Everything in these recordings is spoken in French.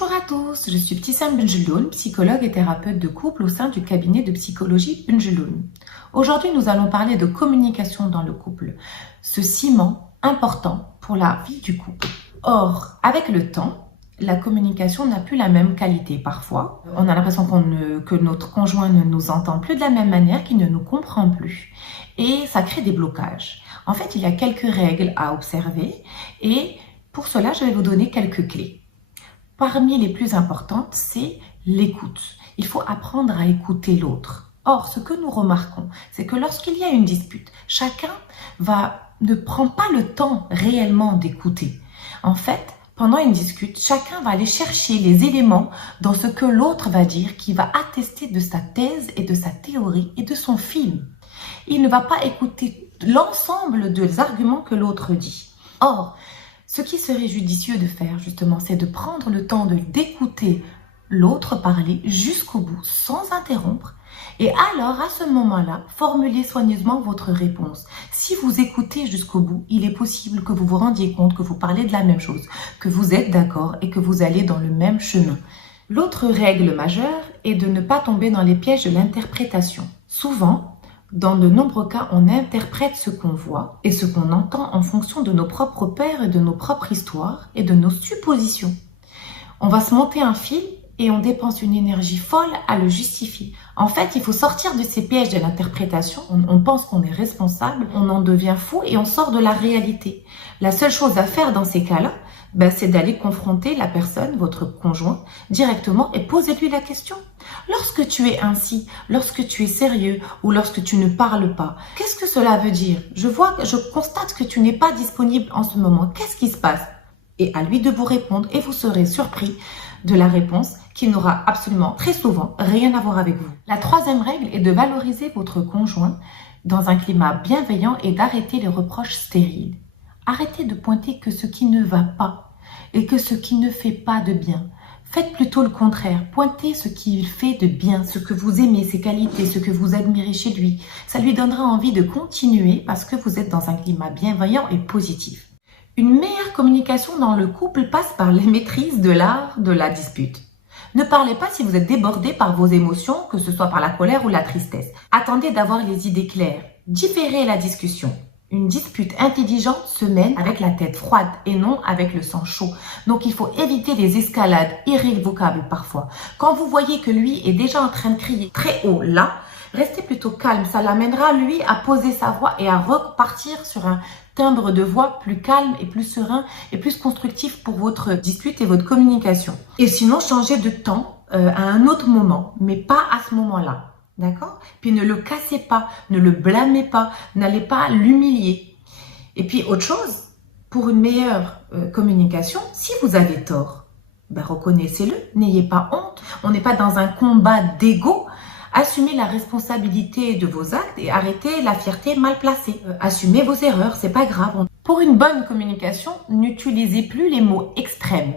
Bonjour à tous, je suis Ibtissam Benjeloun, psychologue et thérapeute de couple au sein du cabinet de psychologie Benjeloun. Aujourd'hui, nous allons parler de communication dans le couple, ce ciment important pour la vie du couple. Or, avec le temps, la communication n'a plus la même qualité parfois. On a l'impression que notre conjoint ne nous entend plus de la même manière, qu'il ne nous comprend plus. Et ça crée des blocages. En fait, il y a quelques règles à observer et pour cela, je vais vous donner quelques clés. Parmi les plus importantes, c'est l'écoute. Il faut apprendre à écouter l'autre. Or, ce que nous remarquons, c'est que lorsqu'il y a une dispute, chacun ne prend pas le temps réellement d'écouter. En fait, pendant une discute, chacun va aller chercher les éléments dans ce que l'autre va dire, qui va attester de sa thèse et de sa théorie et de son film. Il ne va pas écouter l'ensemble des arguments que l'autre dit. Or, ce qui serait judicieux de faire justement, c'est de prendre le temps d'écouter l'autre parler jusqu'au bout, sans interrompre. Et alors, à ce moment-là, formulez soigneusement votre réponse. Si vous écoutez jusqu'au bout, il est possible que vous vous rendiez compte que vous parlez de la même chose, que vous êtes d'accord et que vous allez dans le même chemin. L'autre règle majeure est de ne pas tomber dans les pièges de l'interprétation. Souvent, dans de nombreux cas, on interprète ce qu'on voit et ce qu'on entend en fonction de nos propres peurs et de nos propres histoires et de nos suppositions. On va se monter un film et on dépense une énergie folle à le justifier. En fait, il faut sortir de ces pièges de l'interprétation. On pense qu'on est responsable, on en devient fou et on sort de la réalité. La seule chose à faire dans ces cas-là, c'est d'aller confronter la personne, votre conjoint, directement et posez-lui la question. Lorsque tu es ainsi, lorsque tu es sérieux ou lorsque tu ne parles pas, qu'est-ce que cela veut dire? Je constate que tu n'es pas disponible en ce moment. Qu'est-ce qui se passe? Et à lui de vous répondre et vous serez surpris de la réponse qui n'aura absolument très souvent rien à voir avec vous. La troisième règle est de valoriser votre conjoint dans un climat bienveillant et d'arrêter les reproches stériles. Arrêtez de pointer que ce qui ne va pas et que ce qui ne fait pas de bien. Faites plutôt le contraire. Pointez ce qu'il fait de bien, ce que vous aimez, ses qualités, ce que vous admirez chez lui. Ça lui donnera envie de continuer parce que vous êtes dans un climat bienveillant et positif. Une meilleure communication dans le couple passe par la maîtrise de l'art de la dispute. Ne parlez pas si vous êtes débordé par vos émotions, que ce soit par la colère ou la tristesse. Attendez d'avoir les idées claires. Différez la discussion. Une dispute intelligente se mène avec la tête froide et non avec le sang chaud. Donc, il faut éviter les escalades irrévocables parfois. Quand vous voyez que lui est déjà en train de crier très haut là, restez plutôt calme. Ça l'amènera, lui, à poser sa voix et à repartir sur un timbre de voix plus calme et plus serein et plus constructif pour votre dispute et votre communication. Et sinon, changez de temps à un autre moment, mais pas à ce moment-là. D'accord? Puis ne le cassez pas, ne le blâmez pas, n'allez pas l'humilier. Et puis autre chose, pour une meilleure communication, si vous avez tort, reconnaissez-le, n'ayez pas honte. On n'est pas dans un combat d'ego. Assumez la responsabilité de vos actes et arrêtez la fierté mal placée. Assumez vos erreurs, c'est pas grave. Pour une bonne communication, n'utilisez plus les mots extrêmes,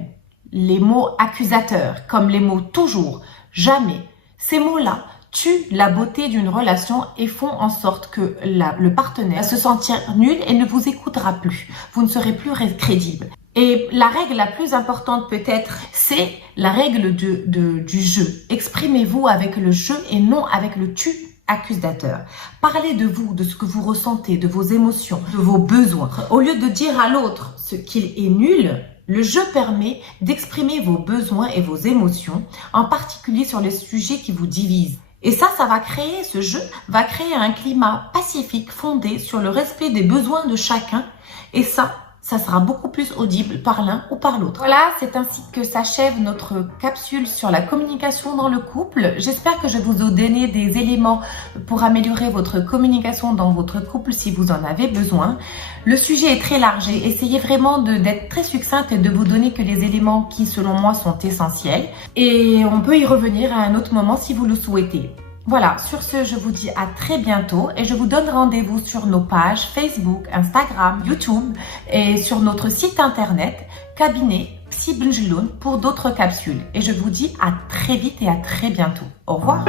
les mots accusateurs, comme les mots toujours, jamais. Ces mots-là tuent la beauté d'une relation et font en sorte que le partenaire va se sentir nul et ne vous écoutera plus. Vous ne serez plus crédible. Et la règle la plus importante peut-être, c'est la règle du jeu. Exprimez-vous avec le jeu et non avec le tu accusateur. Parlez de vous, de ce que vous ressentez, de vos émotions, de vos besoins. Au lieu de dire à l'autre ce qu'il est nul, le jeu permet d'exprimer vos besoins et vos émotions, en particulier sur les sujets qui vous divisent. Et ce jeu va créer un climat pacifique fondé sur le respect des besoins de chacun. Et ça sera beaucoup plus audible par l'un ou par l'autre. Voilà, c'est ainsi que s'achève notre capsule sur la communication dans le couple. J'espère que je vous ai donné des éléments pour améliorer votre communication dans votre couple si vous en avez besoin. Le sujet est très large et essayez vraiment d'être très succincte et de vous donner que les éléments qui, selon moi, sont essentiels. Et on peut y revenir à un autre moment si vous le souhaitez. Voilà, sur ce, je vous dis à très bientôt et je vous donne rendez-vous sur nos pages Facebook, Instagram, YouTube et sur notre site internet cabinet Psy Benjeloun pour d'autres capsules. Et je vous dis à très vite et à très bientôt. Au revoir.